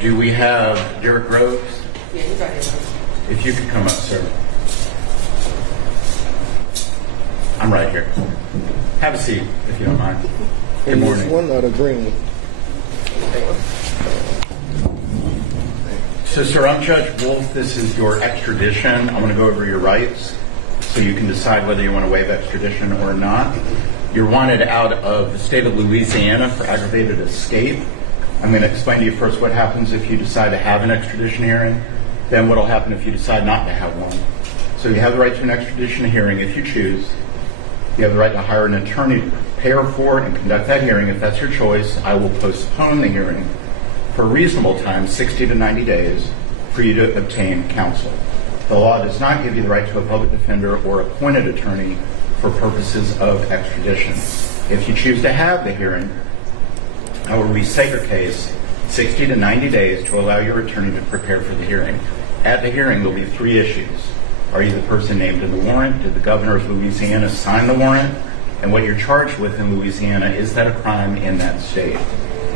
Do we have Derrick Groves? Yeah, he's right here. If you could come up, sir. I'm right here. Have a seat, if you don't mind. Good And this morning. one or the green one? So, sir, I'm Judge Wolf. This is your extradition. I'm going to go over your rights so you can decide whether you want to waive extradition or not. You're wanted out of the state of Louisiana for aggravated escape. I'm going to explain to you first what happens if you decide to have an extradition hearing, then what will happen if you decide not to have one. So you have the right to an extradition hearing if you choose. You have the right to hire an attorney to prepare for and conduct that hearing. If that's your choice, I will postpone the hearing for a reasonable time, 60 to 90 days, for you to obtain counsel. The law does not give you the right to a public defender or appointed attorney for purposes of extradition. If you choose to have the hearing, I will reset your case 60 to 90 days to allow your attorney to prepare for the hearing. At the hearing, there will be three issues. Are you the person named in the warrant? Did the governor of Louisiana sign the warrant? And what you're charged with in Louisiana, is that a crime in that state?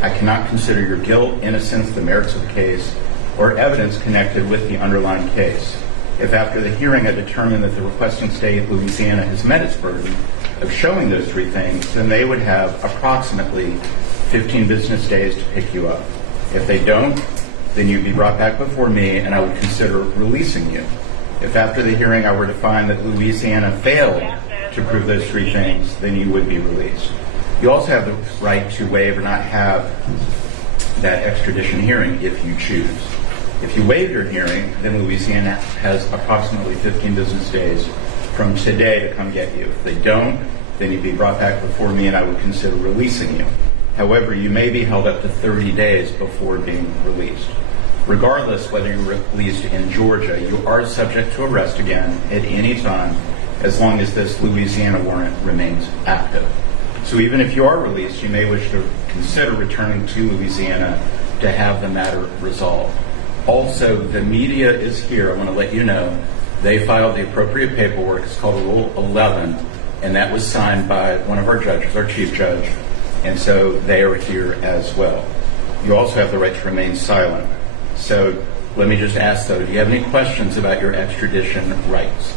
I cannot consider your guilt, innocence, the merits of the case, or evidence connected with the underlying case. If after the hearing I determine that the requesting state, Louisiana, has met its burden of showing those three things, then they would have approximately 15 business days to pick you up. If they don't, then you'd be brought back before me and I would consider releasing you. If after the hearing I were to find that Louisiana failed to prove those three things, then you would be released. You also have the right to waive or not have that extradition hearing if you choose. If you waive your hearing, then Louisiana has approximately 15 business days from today to come get you. If they don't, then you'd be brought back before me and I would consider releasing you. However, you may be held up to 30 days before being released. Regardless whether you're released in Georgia, you are subject to arrest again at any time as long as this Louisiana warrant remains active. So even if you are released, you may wish to consider returning to Louisiana to have the matter resolved. Also, the media is here. I want to let you know they filed the appropriate paperwork. It's called Rule 11, and that was signed by one of our judges, our chief judge, and so they are here as well. You also have the right to remain silent. So let me just ask, though, do you have any questions about your extradition rights?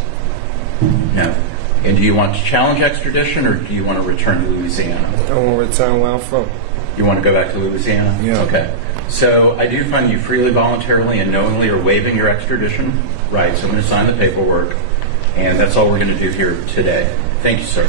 No. And do you want to challenge extradition, or do you want to return to Louisiana? I want to return where I'm from. You want to go back to Louisiana? Yeah. Okay. So I do find you freely, voluntarily, and knowingly are waiving your extradition rights. I'm going to sign the paperwork, and that's all we're going to do here today. Thank you, sir.